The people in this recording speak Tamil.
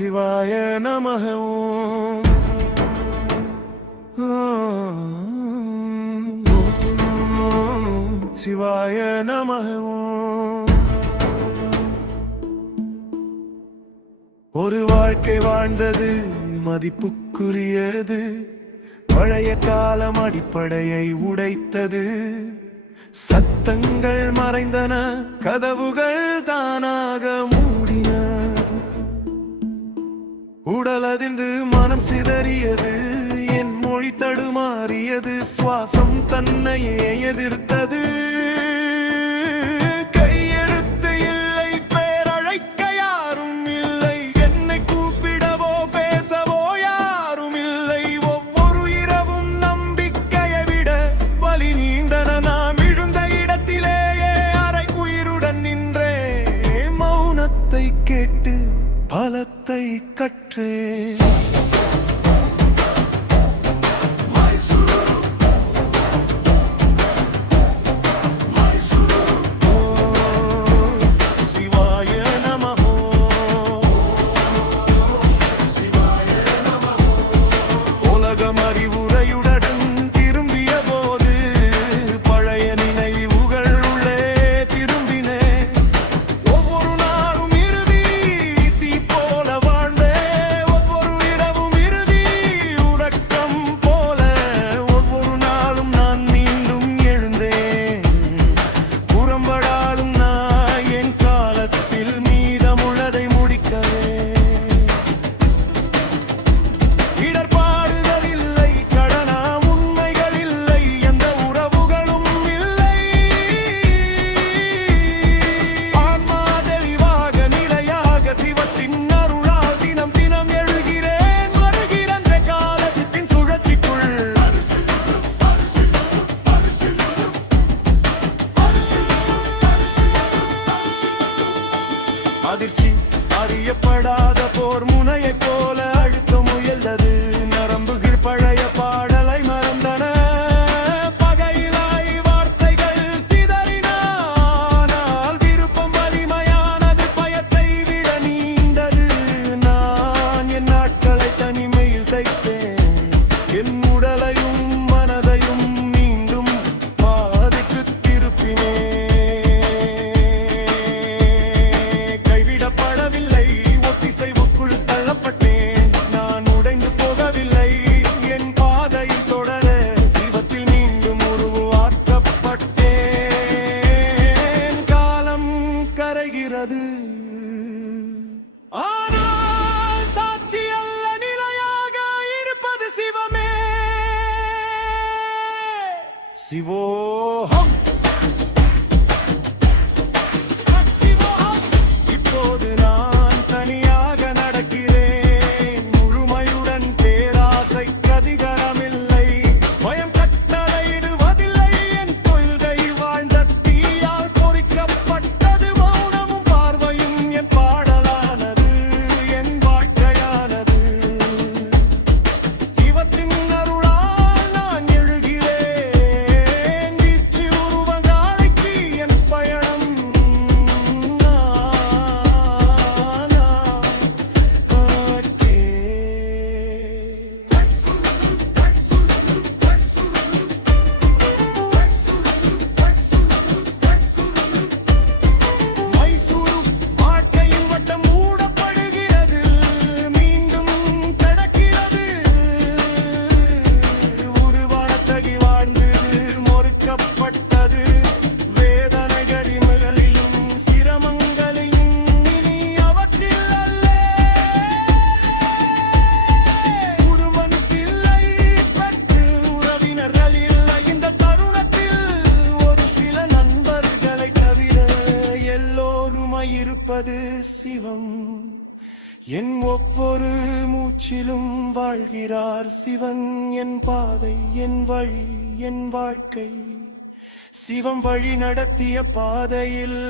சிவாய நமः சிவாய நமः ஒரு வாழ்க்கை வாழ்ந்தது மதிப்புக்குரியது பழைய காலம் அடிப்படையை உடைத்தது சத்தங்கள் மறைந்தன கதவுகள் தானாக மூடின உடலதிர்ந்து மனம் சிதறியது என் மொழி தடுமாறியது சுவாசம் தன்னையே எதிர்த்தது கையெழுத்து இல்லை பேரழைக்க யாரும் இல்லை என்னை கூப்பிடவோ பேசவோ யாரும் இல்லை ஒவ்வொரு இரவும் நம்பிக்கையை விட வலி நீண்டன நாம் விழுந்த இடத்திலேயே அரை உயிருடன் நின்றே மௌனத்தை கேட்டு பலத்தை கற்றே அதிர்ச்சி அறியப்படாத போர் முனையை போல அழுத்த முயல்றது நரம்புகள் பழைய பாடலை மறந்தன பகையிலாய் வார்த்தைகள் சிதறினால் விருப்பம் வலிமையானது பயத்தை விட நீண்டது நான் என் நாட்களை தனிமையில் தைத்தேன் என் உடலையும் மனதையும் மீண்டும் பாதைக்கு திருப்பினேன் ஆனால் சாட்சி அல்ல நிலையாக இருப்பது சிவமே சிவோஹம் இப்போது நான் தனியாக நடக்கிறேன் முழுமையுடன் பேராசைக்கு அதிகாரமில்லை பயம் கட்டளையிடுவதில்லை என் கொள்கை வாழ்ந்த தீயால் பொறிக்கப்பட்டது மௌனமும் பார்வையும் என் பாடலானது என் வாழ்க்கையானது சிவத்தின் அருளால் நான் எழுகிறேன் வீச்சு உருவங்காலைக்கு என் பயணம் மைசூரு வாழ்க்கையின் வட்டம் மூடப்படுகிறது மீண்டும் கிடக்கிறது உருவானத்தகி வாழ்ந்து மொறுக்கப்பட்டது வேதனை கரிமகளிலும் சிரமங்களையும் இனி அவற்றில் அல்ல குடும்பத்தில்லை பெற்று உறவினர்கள் இல்லை இந்த தருணத்தில் ஒரு சில நண்பர்களை தவிர எல்லோருமாய் இருப்பது சிவம் என் ஒவ்வொரு மூச்சிலும் வாழ்கிறார் சிவன் என் பாதை என் வழி என் வாழ்க்கை சிவம் வழி நடத்திய பாதையில்